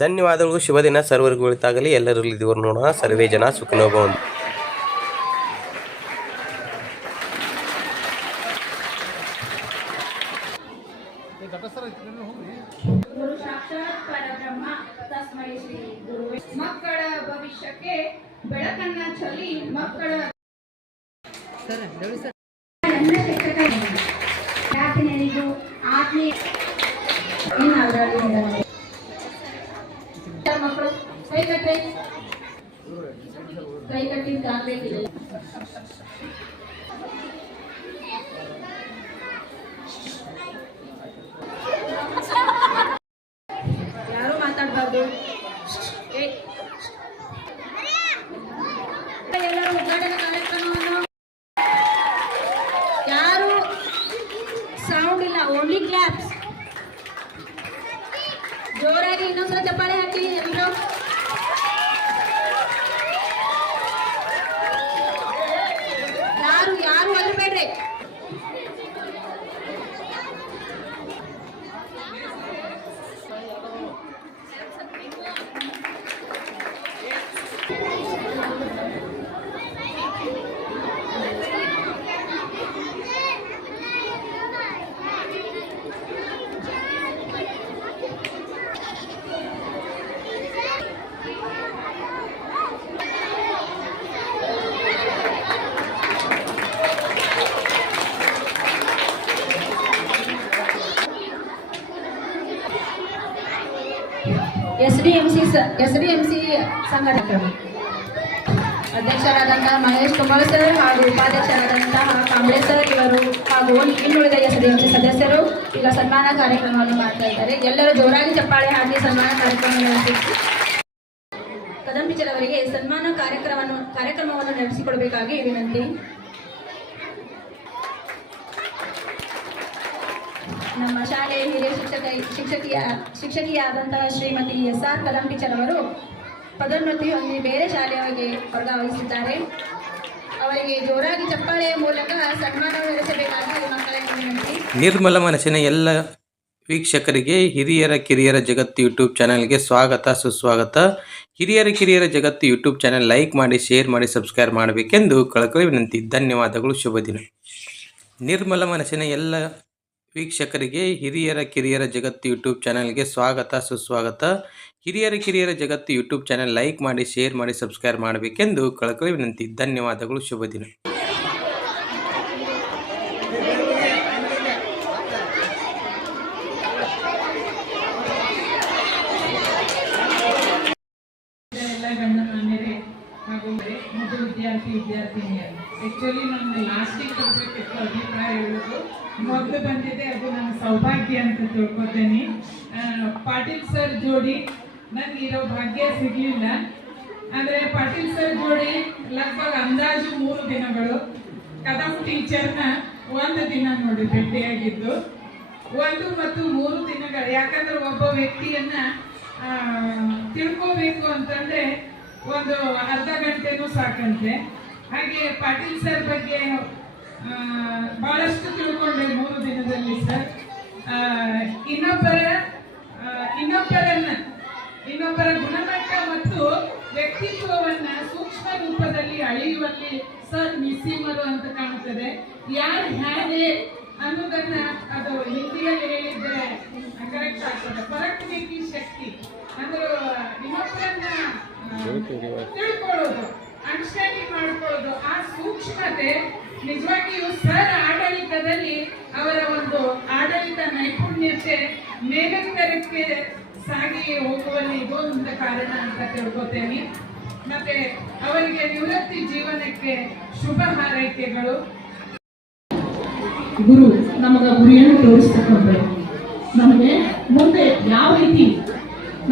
ಧನ್ಯವಾದಗಳು. ಶುಭ ದಿನ. ಸರ್ವರಿಗೂ ಒಳಿತಾಗಲಿ. ಎಲ್ಲರಲ್ಲಿ ದೇವರು ನೋಡೋಣ. ಸರ್ವೇ ಜನ ಸುಖಿನೋ ಭವಂತು. ಗುರು ಸಾಕ್ಷಾತ್ ಪರಬ್ರಹ್ಮ ತಸ್ಮೈ ಶ್ರೀ ಗುರು. ಮಕ್ಕಳ ಭವಿಷ್ಯಕ್ಕೆ ಬೆಳಕನ್ನ ಚೆಲ್ಲಿ ಮಕ್ಕಳ ಯಾತನೆಯರಿಗೂ ಆತ್ಮೀಯ ಮಕ್ಕಳು ಕೈ ಕಟ್ಟಿ ಕಾಣಬೇಕಿಲ್ಲ. ಯಾರು ಮಾತಾಡಬಾರ್ದು. ಎಲ್ಲರೂ ಉದ್ಘಾಟನಾ ಕಾರ್ಯಕ್ರಮವನ್ನು ಯಾರು ಸೌಂಡ್ ಇಲ್ಲ, ಓನ್ಲಿ ಕ್ಲಾಪ್ಸ್. ಜೋರಾಗಿ ಇನ್ನೊಂದ್ಸಲ ಚಪ್ಪಾಳೆ ಹಾಕಿ ಎಲ್ಲರೂ. ಯಾರು ಅಲ್ಲಬೇಡ್ರಿ. ಎಸ್ಡಿಎಂಸಿ ಸಂಘಟನೆ ಅಧ್ಯಕ್ಷರಾದಂತಹ ಮಹೇಶ್ ಕುಮಾರ್ ಸರ್ ಹಾಗೂ ಉಪಾಧ್ಯಕ್ಷರಾದಂತಹ ಕಾಂಬ್ಳೆ ಸರ್ ಇವರು ಹಾಗೂ ಇನ್ನುಳಿದ ಎಸ್ಡಿಎಂಸಿ ಸದಸ್ಯರು ಈಗ ಸನ್ಮಾನ ಕಾರ್ಯಕ್ರಮವನ್ನು ಮಾಡ್ತಾ ಇದ್ದಾರೆ. ಎಲ್ಲರೂ ಜೋರಾಗಿ ಚಪ್ಪಾಳೆ ಹಾಕಿ ಸನ್ಮಾನ ಕಾರ್ಯಕ್ರಮ ನಡೆಸಿದ್ದು ಕದಂ ಟೀಚರ್ ಅವರಿಗೆ ಸನ್ಮಾನ ಕಾರ್ಯಕ್ರಮವನ್ನು ನಡೆಸಿಕೊಡಬೇಕಾಗಿ ವಿನಂತಿ. ನಮ್ಮ ಶಾಲೆಯ ಹಿರಿಯ ಶಿಕ್ಷಕಿಯಾದಂತಹ ಶ್ರೀಮತಿ SR ಕದಂ ಟೀಚರ್ ಅವರು ಪದೋನ್ನತಿ ಹೊಂದಿ ಬೇರೆ ಶಾಲೆಯವರಿಗೆ ವರ್ಗಾಯಿಸಿದ್ದಾರೆ. ಅವರಿಗೆ ಜೋರಾಗಿ ಚಪ್ಪಾಳೆಯ ಮೂಲಕ ಸನ್ಮಾನ ನಡೆಸಬೇಕಾಗಿ ಮಕ್ಕಳಿಗೆ ವಿನಂತಿ. ನಿರ್ಮಲ ಮನಸ್ಸಿನ ಎಲ್ಲ ವೀಕ್ಷಕರಿಗೆ ಹಿರಿಯರ ಕಿರಿಯರ ಜಗತ್ತು ಯೂಟ್ಯೂಬ್ ಚಾನಲ್ಗೆ ಸ್ವಾಗತ ಸುಸ್ವಾಗತ. ಹಿರಿಯರ ಕಿರಿಯರ ಜಗತ್ತು ಯೂಟ್ಯೂಬ್ ಚಾನಲ್ ಲೈಕ್ ಮಾಡಿ, ಶೇರ್ ಮಾಡಿ, ಸಬ್ಸ್ಕ್ರೈಬ್ ಮಾಡಬೇಕೆಂದು ಕಳಕಳಿ ವಿನಂತಿ. ಧನ್ಯವಾದಗಳು. ಶುಭ ದಿನ. ನಿರ್ಮಲ ಮನಸ್ಸಿನ ಎಲ್ಲ ವೀಕ್ಷಕರಿಗೆ ಹಿರಿಯರ ಕಿರಿಯರ ಜಗತ್ತು ಯೂಟ್ಯೂಬ್ ಚಾನಲ್ಗೆ ಸ್ವಾಗತ ಸುಸ್ವಾಗತ. ಹಿರಿಯರ ಕಿರಿಯರ ಜಗತ್ತು ಯೂಟ್ಯೂಬ್ ಚಾನಲ್ ಲೈಕ್ ಮಾಡಿ, ಶೇರ್ ಮಾಡಿ, ಸಬ್ಸ್ಕ್ರೈಬ್ ಮಾಡಬೇಕೆಂದು ಕಳಕಳಿ ವಿನಂತಿ. ಧನ್ಯವಾದಗಳು. ಶುಭ ದಿನ. ವಿದ್ಯಾರ್ಥಿನಿಯರು ಆಕ್ಚುಲಿ ನಮ್ಮ ಲಾಸ್ಟಿಗೆ ಕೊಡಬೇಕಿತ್ತು ಅಭಿಪ್ರಾಯ ಹೇಳೋದು. ಮೊದಲು ಬಂದಿದೆ, ಅದು ನನ್ನ ಸೌಭಾಗ್ಯ ಅಂತ ತಿಳ್ಕೊತೇನೆ. ಪಾಟೀಲ್ ಸರ್ ಜೋಡಿ ನನಗಿರೋ ಭಾಗ್ಯ ಸಿಗಲಿಲ್ಲ. ಅಂದರೆ ಪಾಟೀಲ್ ಸರ್ ಜೋಡಿ ಲಗ್ಭಗ್ ಅಂದಾಜು 3 ದಿನಗಳು. ಕದಂ ಟೀಚರ್ನ 1 ದಿನ ನೋಡಿ ಭೇಟಿಯಾಗಿದ್ದು. 1 ಮತ್ತು 3 ದಿನಗಳು. ಯಾಕಂದ್ರೆ ಒಬ್ಬ ವ್ಯಕ್ತಿಯನ್ನ ತಿಳ್ಕೋಬೇಕು ಅಂತಂದ್ರೆ ಒಂದು ಅರ್ಧ ಗಂಟೆನೂ ಸಾಕಂತೆ. ಹಾಗೆ ಪಾಟೀಲ್ ಸರ್ ಬಗ್ಗೆ ಬಹಳಷ್ಟು ತಿಳ್ಕೊಂಡೆ 3 ದಿನದಲ್ಲಿ ಸರ್. ಇನ್ನೊಬ್ಬರ ಗುಣಮಟ್ಟ ಮತ್ತು ವ್ಯಕ್ತಿತ್ವವನ್ನ ಸೂಕ್ಷ್ಮ ರೂಪದಲ್ಲಿ ಅಳೆಯುವಲ್ಲಿ ಸರ್ ನಿಸ್ಸೀಮರು ಅಂತ ಕಾಣುತ್ತದೆ. ಯಾರು ಹೇಗೆ ಅನ್ನೋದನ್ನ ಅದು ಹಿಂದಿಯಲ್ಲಿ ಹೇಳಿದ್ರೆ ಕರೆಕ್ಟ್ ಆಗ್ತದೆ. ಪರಕ್ತಿಗೆ ಶಕ್ತಿ ಅಂದ್ರೆ ಇನ್ನೊಬ್ಬರನ್ನ ತಿಳ್ಕೊಳ್ಳೋದು, ಅಂಡರ್ಸ್ಟ್ಯಾಂಡಿಂಗ್ ಮಾಡ್ಕೊಳ್ಳೋದು, ಆ ಸೂಕ್ಷ್ಮತೆ ನಿಜವಾಗಿಯೂ ಸರ್ ಆಡಳಿತದಲ್ಲಿ ಅವರ ಒಂದು ಆಡಳಿತ ನೈಪುಣ್ಯತೆ ಮೇಲೆತ್ತರಕ್ಕೆ ಸಾಗಿ ಹೋಗುವಲ್ಲಿ ಇದೊಂದು ಕಾರಣ ಅಂತ ತಿಳ್ಕೊತೇನೆ. ಮತ್ತೆ ಅವರಿಗೆ ನಿವೃತ್ತಿ ಜೀವನಕ್ಕೆ ಶುಭ ಹಾರೈಕೆಗಳು. ಗುರು ನಮಗ ಗುರಿಯನ್ನು ತೋರಿಸ್ತಕ್ಕಂಥದ್ದು, ನಮಗೆ ಮುಂದೆ ಯಾವ ರೀತಿ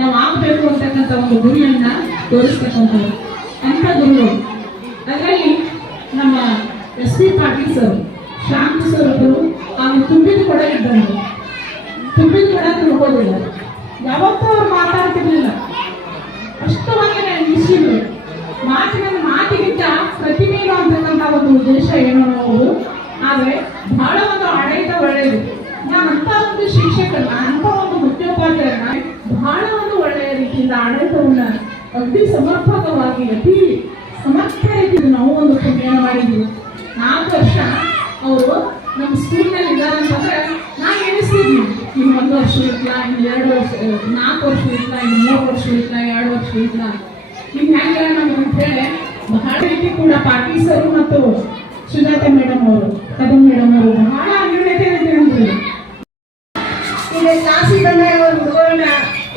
ನಾವು ಆಗಬೇಕು ಅಂತಕ್ಕಂಥ ಒಂದು ಗುರಿಯನ್ನ ತೋರಿಸ್ತಕ್ಕಂಥದ್ದು ಅಂತ ಗುರುಗಳು. ಅದರಲ್ಲಿ ನಮ್ಮ SP ಪಾಟೀಲ್ ಸರ್, ಶಾಂತ ಸರ್ ಒಬ್ಬರು ಅವ್ರು ತುಂಬಿದ ಕೊಡ ಇದ್ದಂಗೆ, ತುಂಬಿದ ಕೊಡ ತಿಳ್ಕೋದಿಲ್ಲ. ಯಾವತ್ತೂ ಅವ್ರು ಮಾತಾಡ್ತಿರ್ಲಿಲ್ಲ, ಅಷ್ಟು ಮಂದಿನ ನಿಶ್ಚಿದ್ರು. ಮಾತಿಗಿಂತ ಪ್ರತಿಮೆಗಳು ಅಂತಕ್ಕಂಥ ಒಂದು ಉದ್ದೇಶ ಏನೋ ನಾವು. ಆದರೆ ಬಹಳ ಒಂದು ಆಡಳಿತ ಒಳ್ಳೆಯದು. ನಾನಂತ ಒಂದು ಶಿಕ್ಷಕರನ್ನ, ಅಂತ ಒಂದು ಮುಖ್ಯೋಪಾಧ್ಯಾಯರನ್ನ ಬಹಳ ಒಂದು ಒಳ್ಳೆಯದು ರೀತಿಯಿಂದ ಆಡಳಿತವನ್ನ ಅತಿ ಸಮರ್ಪಕವಾಗಿ ಅತಿ ಸಮರ್ಥ ರೀತಿಯಲ್ಲಿ ನಾವು ಒಂದು ಪುಣ್ಯ ಮಾಡಿದ್ವಿ. 4 ವರ್ಷ ಅವರು ನಮ್ಮ ಸ್ಕೂಲ್ನಲ್ಲಿ ಇದ್ದಾರೆ ಅಂತಂದ್ರೆ ನಾನು ಎಣಿಸ್ತಿದ್ವಿ, ಇನ್ನು 1 ವರ್ಷ ಇರ್ಲ, ಇನ್ನು 2 ವರ್ಷ, 4 ವರ್ಷ ಇರ್ಲ, ಇನ್ನು 3 ವರ್ಷ ಇರ್ಲ, 2 ವರ್ಷ ಇರ್ಲ, ಇನ್ನು ಹೆಂಗೆ ನಮ್ಗೆ ಅಂತೇಳಿ ಬಹಳ ರೀತಿ ಕೂಡ ಪಾಟೀಲ್ ಸರ್ ಮತ್ತು ಸುಜಾತ ಮೇಡಮ್ ಅವರು, ಕದಂ ಮೇಡಮ್ ಅವರು ಬಹಳ ಅನ್ಯೋನ್ಯತೆ ಇದೆ ಅಂದ್ರು. ಈಗ ಕ್ಲಾಸಿಗೆ ಬಂದಾಗ ಅವ್ರ ಹುಡುಗರನ್ನ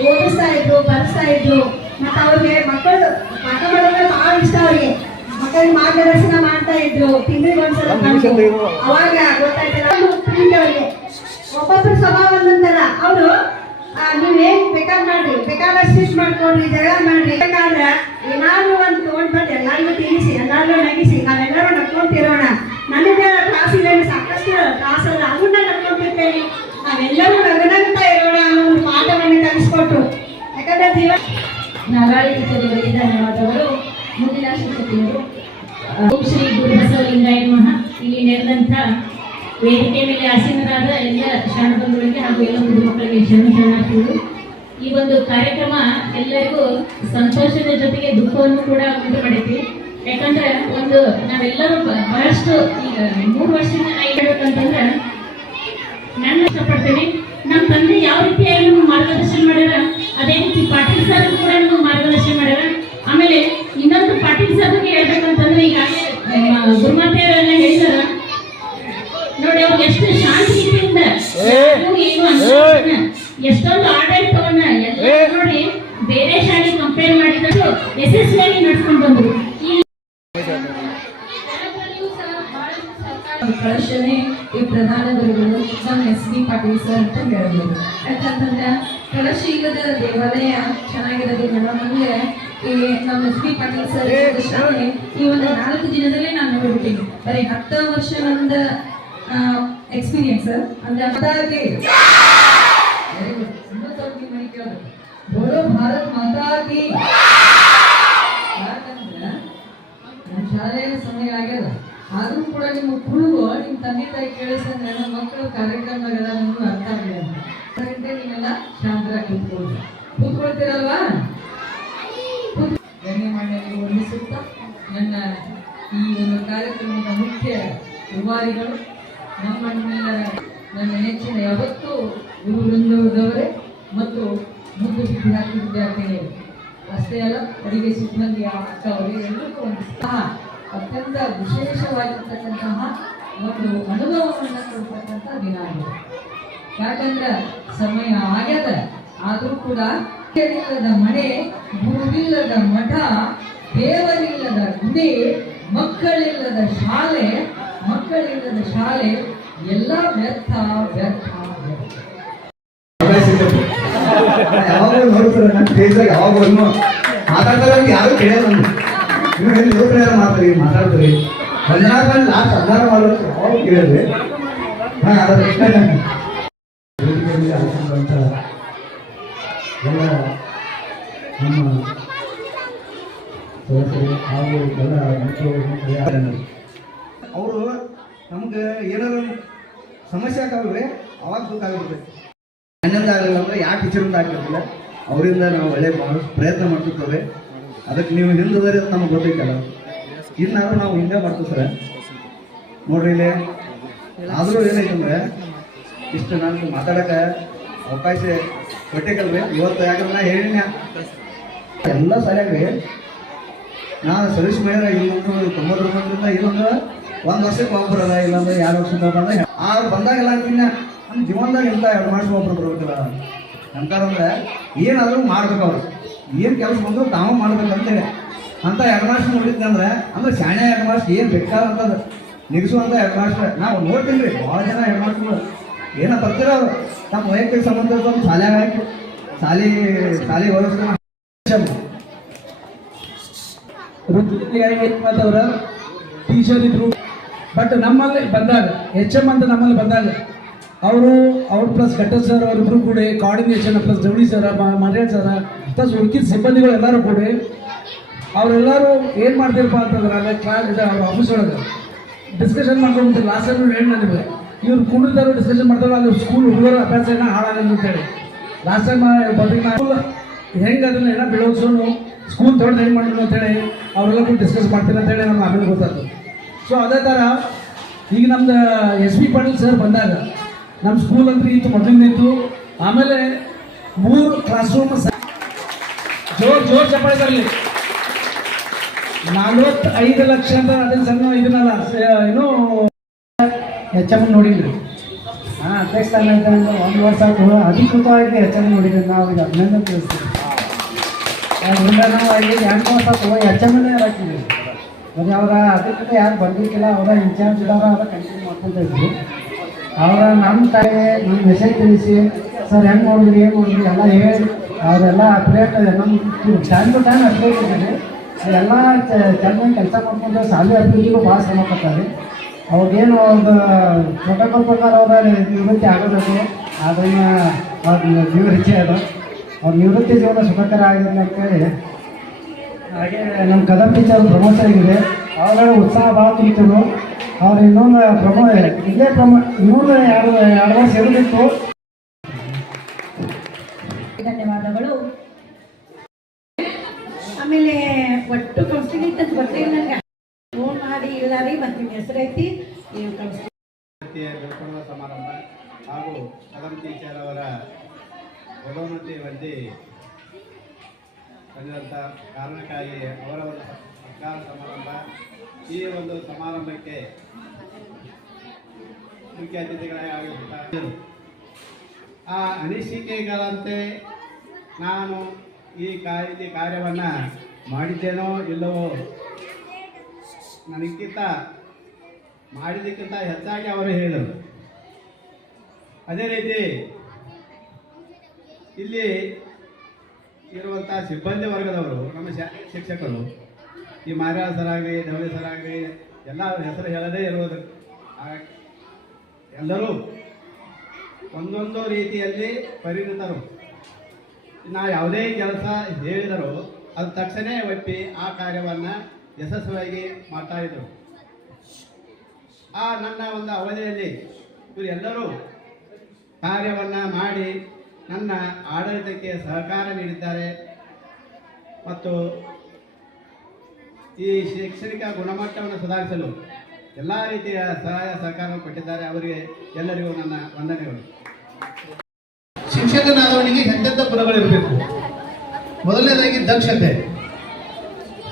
ಓದಿಸ್ತಾ ಇದ್ರು, ಬರೆಸ್ತಾ ಇದ್ರು. ಮತ್ತು ಅವ್ರಿಗೆ ಮಕ್ಕಳು ಪಾಠ ಮಾಡೋದ್ರೆ ಭಾಳ ಇಷ್ಟ. ಅವ್ರಿಗೆ ಮಕ್ಕಳಿಗೆ ಮಾರ್ಗದರ್ಶನ ಮಾಡ್ತಾ ಇದ್ರು. ತಿಂಗಳಿಗೆ ಒಂದ್ಸಲ ಅವಾಗ ಗೊತ್ತಾಯ್ತಲ್ಲ ಅವ್ರಿಗೆ ಒಬ್ಬೊಬ್ಬರ ಸ್ವಭಾವ ಒಂದೊಂದಲ್ಲ. ಅವರು ನೀವೇನ್ ಬೇಕಾದ್ ಮಾಡ್ರಿ, ಬೇಕಾದಷ್ಟು ಸ್ಟಿಚ್ ಮಾಡ್ಕೊಡ್ರಿ, ಜಗಳ ಮಾಡ್ರಿ, ಬೇಕಾದ್ರೆ ಏನಾದ್ರು ಒಂದು ತೊಗೊಂಡ್ಬಂದು ಎಲ್ಲಾರಿಗೂ ತಿನ್ನಿಸಿ, ಎಲ್ಲಾರು ನಗಿಸಿ, ನಾವೆಲ್ಲರೂ ನಕ್ಕೊಂತಿರೋಣ. ನನಗೆ ಕ್ಲಾಸಿಗೆ ಸಾಕಷ್ಟು ಕ್ಲಾಸ್ ಅಲ್ಲ, ಅದನ್ನ ನಕ್ಕೊಂತಿರ್ತೇನೆ. ನಾವೆಲ್ಲರೂ ನಗನಗ್ತಾ ಇರೋಣ ಅನ್ನೋ ಒಂದು ಪಾಠವನ್ನು ಕಲಿಸ್ಕೊಟ್ರು. ಯಾಕಂದ್ರೆ ಜೀವನ ನಾರಾಯಣ ಟೀಚರಿಗೆ ಧನ್ಯವಾದಗಳು. ಮುಂದಿನ ಶಿಕ್ಷಕಿಯರು ಓಂ ಶ್ರೀ ಗುರುಬಸವಲಿಂಗಾಯ ನಮಃ. ಇಲ್ಲಿ ನಡೆದಂಥ ವೇದಿಕೆ ಮೇಲೆ ಆಸೀನರಾದ ಎಲ್ಲ ಶಾಣಬಂಧುಗಳಿಗೆ ಹಾಗೂ ಎಲ್ಲ ಮುದ್ದು ಮಕ್ಕಳಿಗೆ ಶರಣಾರ್ಥಿಗಳು. ಈ ಒಂದು ಕಾರ್ಯಕ್ರಮ ಎಲ್ಲರಿಗೂ ಸಂತೋಷದ ಜೊತೆಗೆ ದುಃಖವನ್ನು ಕೂಡ ಉಂಟು ಮಾಡೈತಿ. ಯಾಕಂದ್ರೆ ಒಂದು ನಾವೆಲ್ಲರೂ ಬಹಳಷ್ಟು ಈಗ 3 ವರ್ಷದಿಂದ ಹೇಳ್ಬೇಕಂತಂದ್ರೆ ನಾನು ಇಷ್ಟಪಡ್ತೇನೆ. ನಮ್ಮ ತಂದೆ ಯಾವ ರೀತಿಯಾಗಿ ನಮ್ಗೆ ಮಾರ್ಗದರ್ಶನ ಮಾಡ್ಯಾರ, ಅದೇ ರೀತಿ ಪಾಟೀಲ್ ಸರ್ ಕೂಡ ನಮ್ಗೆ ಮಾರ್ಗದರ್ಶನ ಮಾಡ್ಯಾರ. ಆಮೇಲೆ ಇನ್ನೊಂದು ಪಾಟೀಲ್ ಸರ್ ಬಗ್ಗೆ ಹೇಳ್ಬೇಕಂತಂದ್ರೆ ಈಗಾಗಲೇ ಗುರುಮಾತೆಯವರೆಲ್ಲ ಹೇಳಿದಾರ ನೋಡಿ, ಅವ್ರಿಗೆ ಎಷ್ಟು ಶಾಂತಿ ರೀತಿಯಿಂದ ಏನು ಅನ್ಸುತ್ತೆ, ಎಷ್ಟೊಂದು ಆಡಳಿತವನ್ನ ಎಲ್ಲ ನೋಡಿ ಬೇರೆ ಶಾಲೆ ಕಂಪೇರ್ ಮಾಡಿದ್ರು ಯಶಸ್ವಿಯಾಗಿ ನಡ್ಸ್ಕೊಂಡು ಬಂದ್ರು. ಕಳಶನೇ ಈ ಪ್ರಧಾನ ಗುರುಗಳು ನಮ್ಮ S.B. ಪಾಟೀಲ್ ಸರ್ ಅಂತ ಹೇಳ್ಬೋದು. ಯಾಕಂತಂದ್ರೆ ಕಳಶೀಗದ ದೇವಾಲಯ ಚೆನ್ನಾಗಿರೋದು ಮೇಡಮ್. ಅಂದ್ರೆ ಈ ನಮ್ಮ S.B. ಪಾಟೀಲ್ ಸರ್ ಶಾಲೆ ಈ ಒಂದು 4 ದಿನದಲ್ಲೇ ನಾನು ನೋಡ್ಬಿಟ್ಟಿನಿ. ಬರೀ 10 ವರ್ಷ ನಂದ ಎಕ್ಸ್ಪೀರಿಯನ್ಸ್ ಅಂದ್ರೆ बोलो भारत माता की. ಯಾಕಂದ್ರೆ ನಮ್ಮ ಶಾಲೆಯ ಸಮಯ ಆಗ್ಯದ, ಆದ್ರೂ ಕೂಡ ನಿಮ್ಮ ಹುಡುಗು ನಿಮ್ಮ ತಂದೆ ತಾಯಿ ಕೇಳಿಸಂದ್ರೆ ನಮ್ಮ ಮಕ್ಕಳು ಕಾರ್ಯಕ್ರಮಗಳ ನಿಮ್ಗೆ ಅರ್ಥ ಆಗಿಲ್ಲ. ಗಂಟೆ ನೀವೆಲ್ಲ ಶಾಂತರಾಗಿ ಕೂತ್ಕೊಳ್ತೀರಲ್ವಾ? ಗಣ್ಯ ಮಾನ್ಯರಿಗೆ ವಂದಿಸುತ್ತಾ ನನ್ನ ಈ ಒಂದು ಕಾರ್ಯಕ್ರಮದ ಮುಖ್ಯ ರೂವಾರಿಗಳು ನಮ್ಮೆಲ್ಲರ ನನ್ನ ನೆಚ್ಚಿನ ಯಾವತ್ತೂ ಗುರು ವೃಂದದವರೇ ಮತ್ತು ಮುದ್ದು ವಿದ್ಯಾರ್ಥಿನಿಯರು ಅಷ್ಟೇ ಅಲ್ಲ, ಅಡಿಗೆ ಸಿಬ್ಬಂದಿಯ ಅಕ್ಕ ಅವರಿಗೆ ಎಲ್ಲರಿಗೂ ಒಂದು ಅತ್ಯಂತ ವಿಶೇಷವಾಗಿರ್ತಕ್ಕಂತಹ ಒಂದು ಅನುಭವವನ್ನು ಕೊಡ್ತಕ್ಕಂಥ ದಿನ ಆಗಿದೆ. ಯಾಕಂದ್ರೆ ಸಮಯ ಆಗ್ಯದ, ಆದರೂ ಕೂಡ ಇಲ್ಲದ ಮನೆ, ಗುರುವಿಲ್ಲದ ಮಠ, ದೇವರಿಲ್ಲದ ಗುಡಿ, ಮಕ್ಕಳಿಲ್ಲದ ಶಾಲೆ ಎಲ್ಲ ವ್ಯರ್ಥ ವ್ಯರ್ಥ ವ್ಯರ್ಥ. ಯಾವಾಗಲೂ ನೋಡ್ತಾರೆ ನನ್ನ ಫೇಸ್ದಾಗ, ಯಾವಾಗಲೂ ಮಾತಾಡ್ತಾರೆ ಅಂತ ಯಾರು ಕೇಳಲ್ಲ. ನೀವು ಎಲ್ಲಿ ಹೋಗ್ತಾರೆ ಮಾತಾಡ್ತಾರೆ ಬಂದಾಗ ಲಾಸ್ಟ್ 16 ಮಾಡೋದು ಯಾವಾಗ ಕೇಳಿದ್ರೆ ಹಾಕೊಂಡಂತ ಎಲ್ಲ ನಮ್ಮ ಸದಸ್ಯರು ಹಾಗೂ ಎಲ್ಲ ಮಕ್ಕಳು ಅವರು ನಮ್ಗೆ ಏನಾದ್ರು ಸಮಸ್ಯೆ ಆಕಾಗ್ರೆ ಅವಾಗ ದುಃಖ ಆಗಿರುತ್ತೆ. ನನ್ನಿಂದ ಆಗಲಿಲ್ಲ ಅಂದ್ರೆ ಯಾವ ಟೀಚರಿಂದ ಆಗಿರೋದಿಲ್ಲ. ಅವರಿಂದ ನಾವು ಒಳ್ಳೆ ಪ್ರಯತ್ನ ಮಾಡ್ತಿರ್ತೇವೆ. ಅದಕ್ಕೆ ನೀವು ಹಿಂದೋದ್ರೆ ಅಂತ ನಮಗೆ ಗೊತ್ತೈತಲ್ಲ, ಇನ್ನಾದ್ರೂ ನಾವು ಹಿಂದೆ ಮಾಡ್ತೀವಿ ಸರ್. ನೋಡ್ರಿ ಇಲ್ಲಿ ಆದರೂ ಏನೈತಂದ್ರೆ ಇಷ್ಟು ನಾನು ಮಾತಾಡೋಕೆ ಅವಕಾಶ ಕೊಟ್ಟಿಗಲ್ರಿ ಇವತ್ತು. ಯಾಕಂದ್ರೆ ನಾ ಹೇಳಿನ ಎಲ್ಲ ಸರಿಯಾಗ್ರಿ. ನಾನು ಸರ್ವಿಸ್ ಮೇಲೆ ಇನ್ನೊಂದು 90 ರೂಪಾಯಿಂದ ಇನ್ನೊಂದು 1 ವರ್ಷಕ್ಕೆ ಒಬ್ಬರದ, ಇಲ್ಲಾಂದ್ರೆ 2 ವರ್ಷಕ್ಕೆ ಒಬ್ಬರ ಬಂದಾಗೆಲ್ಲ ಅಂತಿನ್ನ ನಮ್ಮ ಜೀವನದಾಗ ಎಂತ 2 ವರ್ಷ ಒಬ್ಬರು ಬರೋದಿಲ್ಲ. ಅಂತಾರಂದ್ರೆ ಏನಾದರೂ ಮಾಡ್ಬೇಕು, ಅವ್ರು ಏನು ಕೆಲಸ ಬಂದು ತಾವು ಮಾಡ್ಬೇಕಂತೇಳಿ ಅಂತ 2 ವರ್ಷ ನೋಡಿದ್ನಂದ್ರೆ ಅಂದ್ರೆ ಶಾಣೆ 2 ವರ್ಷ ಏನು ಬೇಕಾದಂಥದ್ದು ನಿಗಿಸುವಂಥ 2 ವರ್ಷ ನಾವು ನೋಡ್ತೀನಿ ರೀ. ಭಾಳ ಜನ 2 ವರ್ಷಗಳು ಏನೋ ಬರ್ತೀರ ಅವರು ತಮ್ಮ ವೈಯಕ್ತಿಕ ಸಂಬಂಧ ಶಾಲೆ ಆಯ್ತು, ಶಾಲೆ ವ್ಯವಸ್ಥೆ ಅವರ ಟೀಚರ್ ಇದ್ರು. ಬಟ್ ನಮ್ಮಲ್ಲಿ ಬಂದಾಗ HM ಅಂತ ನಮ್ಮಲ್ಲಿ ಬಂದಾಗ ಅವರು ಪ್ಲಸ್ ಘಟ್ಟನ್ ಸರ್ ಅವರಿಬ್ರು ಕೂಡ ಕೋಆರ್ಡಿನೇಷನ್ ಪ್ಲಸ್ ಜವಳಿ ಸರ್, ಮರ್ಯಾಡ್ ಸರ್ ಪ್ಲಸ್ ಉಳ್ಕಿದ ಸಿಬ್ಬಂದಿಗಳು ಎಲ್ಲರೂ ಕೂಡ ಅವರೆಲ್ಲರೂ ಏನು ಮಾಡ್ತಿರಪ್ಪ ಅಂತಂದ್ರೆ ಅಲ್ಲೇ ಕ್ಲಾಸ್ ಇದೆ ಅವ್ರ ಆಫೀಸ್ ಒಳಗೆ ಡಿಸ್ಕಷನ್ ಮಾಡ್ಕೊಂಡು ಲಾಸ್ಟ್ ಟೈಮ್ ಹೇಳಿ ನನಗೆ ಇವ್ರು ಕುಂಡಿದವರು ಡಿಸ್ಕಷನ್ ಮಾಡ್ತಾರೆ ಅಲ್ಲಿ ಸ್ಕೂಲ್ ಹುಡುಗರ ಅಭ್ಯಾಸ ಏನೋ ಹಾಳಾಗಲ್ಲ ಅಂತೇಳಿ ಲಾಸ್ಟ್ ಟೈಮ್ ಬಂದಿಗೆ ಹೆಂಗೆ ಅದನ್ನ ಏನೋ ಬೆಳಗ್ಸೋನು ಸ್ಕೂಲ್ ತೊಗೊಂಡು ಹೆಂಗೆ ಮಾಡೋಣ ಅಂತೇಳಿ ಅವರೆಲ್ಲ ಕೂಡ ಡಿಸ್ಕಸ್ ಮಾಡ್ತೀನಿ ಅಂತೇಳಿ ನಮ್ಗೆ ಆಮೇಲೆ ಗೊತ್ತಾಯ್ತು. ಸೊ ಅದೇ ಥರ ಈಗ ನಮ್ದು ಎಸ್ ಪಿ ಪಾಟೀಲ್ ಸರ್ ಬಂದಾಗ ನಮ್ಮ ಸ್ಕೂಲ್ ಅಂದ್ರೆ ಇತ್ತು, ಮೊದಲಿಂದ ಇತ್ತು. ಆಮೇಲೆ 3 ಕ್ಲಾಸ್ ರೂಮ್ ಜೋರ್ ಚಪ್ಪಾಳೆ ಬರಲಿ. 45 ಲಕ್ಷ ಅಂತ ಅದೇನು ಸಣ್ಣ ಇದನ್ನಲ್ಲ, ಏನು ಹೆಚ್ಚಮ್ಮ ನೋಡಿದ್ರಿ. ಅಧ್ಯಕ್ಷ ಸ್ಥಾನ ಇದ್ದಂಗೆ 1 ವರ್ಷ ಅಧಿಕೃತವಾಗಿ ಹೆಚ್ಚಮ್ಮ ನೋಡಿದ್ರಿ. ನಾವು ಈಗ ಅಭಿನಂದನೆ ತಿಳಿಸ್ತೀವಿ. ಅದರಿಂದ ನಾವು ಅಲ್ಲಿ 2 ವರ್ಷ ಹೆಚ್ಚಮ್ಮನೇ ಹಾಕಿದ್ವಿ. ಮತ್ತು ಅವರ ಅಧಿಕೃತ ಯಾರು ಬಂದಿರ್ತಿಲ್ಲ, ಅವರ ಇನ್ಚಾರ್ಜ್ ಇದ್ದವ್ರ ಅವರ ಕಂಟಿನ್ಯೂ ಮಾಡ್ಕೊತ ಇದ್ವಿ. ಅವರ ನಮ್ಮ ತಾಯಿ ನಮ್ಮ ಮೆಸೇಜ್ ತಿಳಿಸಿ ಸರ್ ಹೆಂಗೆ ನೋಡಿದ್ರಿ ಏನು ನೋಡಿದ್ರಿ ಎಲ್ಲ ಹೇಳಿ ಅವರೆಲ್ಲ ಅಪ್ಡೇಟ್ ನಮ್ಮ ಟೈಮ್ ಟು ಟೈಮ್ ಅಪ್ಡೇಟ್ ಇದ್ದೀವಿ. ಎಲ್ಲ ಚೆನ್ನಾಗಿ ಕೆಲಸ ಮಾಡ್ಕೊಂಡು ಶಾಲೆ ಅಭಿವೃದ್ಧಿಗೂ ಭಾಳ ಶ್ರಮ ಪಡ್ತಾರೆ. ಅವ್ರಿಗೇನು ಒಂದು ಪ್ರೋಟೋಕಾಲ್ ಪ್ರಕಾರ ಅವರ ನಿವೃತ್ತಿ ಆಗೋದಕ್ಕೆ ಅದನ್ನು ಅವ್ರ ಜೀವ ಹೆಚ್ಚೆ ಅದು ಅವ್ರ ನಿವೃತ್ತಿ ಜೀವನ ಸುಖಕರ ಆಗಿದೆ ಅಂತೇಳಿ. ಹಾಗೆ ನಮ್ಮ ಕದಂ ಟೀಚರ್ ಪ್ರಮೋಷನ್ ಆಗಿದೆ. ಅವರ ಉತ್ಸಾಹ ಭಾಳ ತುಂಬಿತು. ಅವ್ರು ಇನ್ನೊಂದು ಇನ್ನೊಂದು 2 ವರ್ಷ ಇರಬೇಕು. ಧನ್ಯವಾದಗಳು. ಆಮೇಲೆ ಒಟ್ಟು ಕೌನ್ಸಿಲಿಂಗ್ ಇತ್ತಂತ ಗೊತ್ತಿಲ್ಲ ನನಗೆ. ಫೋನ್ ಮಾಡಿ ಇಲ್ಲ ರೀ ಮತ್ತು ನಿಮ್ಮ ಹೆಸರೈತಿ ನೀವು ಕೌನ್ಸಿಲಿಂಗ್ ಬೆಳ್ಕೊಳ್ಳುವ ಸಮಾರಂಭ ಹಾಗೂ ಕದಂ ಟೀಚರ್ ಅವರ ಪದೋನ್ನತಿ ಹೊಂದಿ ಬಂದಿರುವಂಥ ಕಾರಣಕ್ಕಾಗಿ ಅವರ ಒಂದು ಸರ್ಕಾರ ಸಮಾರಂಭ. ಈ ಒಂದು ಸಮಾರಂಭಕ್ಕೆ ಮುಖ್ಯ ಅತಿಥಿಗಳೇ ಆಗಿರುತ್ತಾರೆ. ಆ ಅನಿಸಿಕೆಗಳಂತೆ ನಾನು ಈ ಕಾರ್ಯವನ್ನು ಮಾಡಿದ್ದೇನೋ ಇಲ್ಲವೋ, ನನಗಿಂತ ಮಾಡಿದ್ದಕ್ಕಿಂತ ಹೆಚ್ಚಾಗಿ ಅವರು ಹೇಳಿದರು. ಅದೇ ರೀತಿ ಇಲ್ಲಿ ಇರುವಂಥ ಸಿಬ್ಬಂದಿ ವರ್ಗದವರು, ನಮ್ಮ ಶಿಕ್ಷಕರು, ಈ ಮಾರ್ಯಾಳ ಸರ್ ಆಗಲಿ ಧವಳಿ ಸರ್ ಆಗಲಿ ಎಲ್ಲ ಹೆಸರು ಹೇಳದೇ ಇರುವುದು, ಎಲ್ಲರೂ ಒಂದೊಂದು ರೀತಿಯಲ್ಲಿ ಪರಿಣಿತರು. ನಾವು ಯಾವುದೇ ಕೆಲಸ ಹೇಳಿದರೂ ಅದು ತಕ್ಷಣ ಒಪ್ಪಿ ಆ ಕಾರ್ಯವನ್ನು ಯಶಸ್ವಿಯಾಗಿ ಮಾಡ್ತಾಯಿದ್ರು. ಆ ನನ್ನ ಒಂದು ಅವಧಿಯಲ್ಲಿ ಇವರು ಎಲ್ಲರೂ ಕಾರ್ಯವನ್ನು ಮಾಡಿ ನನ್ನ ಆಡಳಿತಕ್ಕೆ ಸಹಕಾರ ನೀಡಿದ್ದಾರೆ ಮತ್ತು ಈ ಶೈಕ್ಷಣಿಕ ಗುಣಮಟ್ಟವನ್ನು ಸುಧಾರಿಸಲು ಎಲ್ಲ ರೀತಿಯ ಸಹಾಯ ಸಹಕಾರ ಕೊಟ್ಟಿದ್ದಾರೆ. ಅವರಿಗೆ ಎಲ್ಲರಿಗೂ ನನ್ನ ವಂದನೆಗಳು. ಶಿಕ್ಷಕನಾದವನಿಗೆ ಎಂತೆಂಥ ಗುಣಗಳಿರಬೇಕು. ಮೊದಲನೇದಾಗಿ ದಕ್ಷತೆ,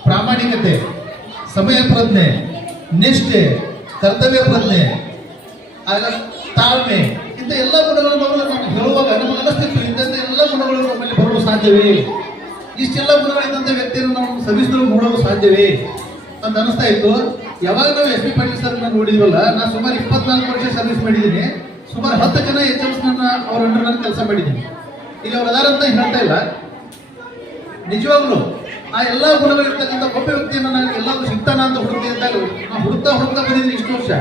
ಪ್ರಾಮಾಣಿಕತೆ, ಸಮಯ ಪ್ರಜ್ಞೆ, ನಿಷ್ಠೆ, ಕರ್ತವ್ಯ ಪ್ರಜ್ಞೆ, ಆಗ ತಾಳ್ಮೆ, ಇಂಥ ಎಲ್ಲ ಗುಣಗಳನ್ನು ನಾವು ಹೇಳುವಾಗ ನಮಗೆ ಅನಿಸ್ತಿತ್ತು ಇಂಥ ಎಲ್ಲ ಗುಣಗಳು ನಮ್ಮಲ್ಲಿ ಬರಲು ಸಾಧ್ಯವೇ, ಇಷ್ಟೆಲ್ಲ ಗುಣಗಳಿದ್ದಂಥ ವ್ಯಕ್ತಿಯನ್ನು ನಾವು ಸವಿಸಲು ನೋಡಲು ಸಾಧ್ಯವೇ ಅಂತ ಅನಿಸ್ತಾ ಇತ್ತು. ಯಾವಾಗ ನಾವು ಎಸ್ ಪಿ ಪಾಟೀಲ್ ಸರ್ ನೋಡಿದ್ವಲ್ಲ, ನಾನು ಸುಮಾರು 24 ವರ್ಷ ಸರ್ವಿಸ್ ಮಾಡಿದ್ದೀನಿ. ಸುಮಾರು 10 ಜನ HMs ನನ್ನ ಅವ್ರ ಅಂಡರ್ ನಾನು ಕೆಲಸ ಮಾಡಿದ್ದೀನಿ. ಇಲ್ಲಿ ಅವ್ರು ಅದಾರಂತ ಹೇಳ್ತಾ ಇಲ್ಲ, ನಿಜವಾಗ್ಲೂ ಆ ಎಲ್ಲ ಗುಣಗಳಿರ್ತಕ್ಕಂಥ ಒಬ್ಬ ವ್ಯಕ್ತಿಯನ್ನು ನಾನು ಎಲ್ಲರೂ ಸಿಗ್ತಾನ ಅಂತ ಹುಡುಕಿ ಅಂದಾಗ ನಾನು ಹುಡುಕ್ತಾ ಬಂದಿದ್ದೀನಿ ಇಷ್ಟು ವರ್ಷ.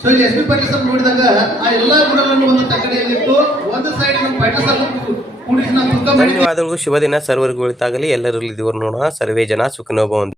ಸೊ ಇಲ್ಲಿ ಎಸ್ ಪಿ ಪಾಟೀಲ್ ಸರ್ ನೋಡಿದಾಗ ಆ ಎಲ್ಲ ಗುಣಗಳನ್ನು ಒಂದು ತಕ್ಕಡಿಯಲ್ಲಿಟ್ಟು ಒಂದು ಸೈಡ್ ನಮ್ಮ ಪಾಟೀಲ್ ಸರ್ ಕೂಡಿಸಿ ನಾವು ಧನ್ಯವಾದಗಳು. ಶುಭ ದಿನ ಸರ್ವರ್ಗೂ ಒಳಿತಾಗಲಿ. ಎಲ್ಲರಲ್ಲಿ ಇದುವರೆಗೂ ನೋಡೋಣ. ಸರ್ವೇ ಜನ ಸುಖಿನೋ ಭವಂತು.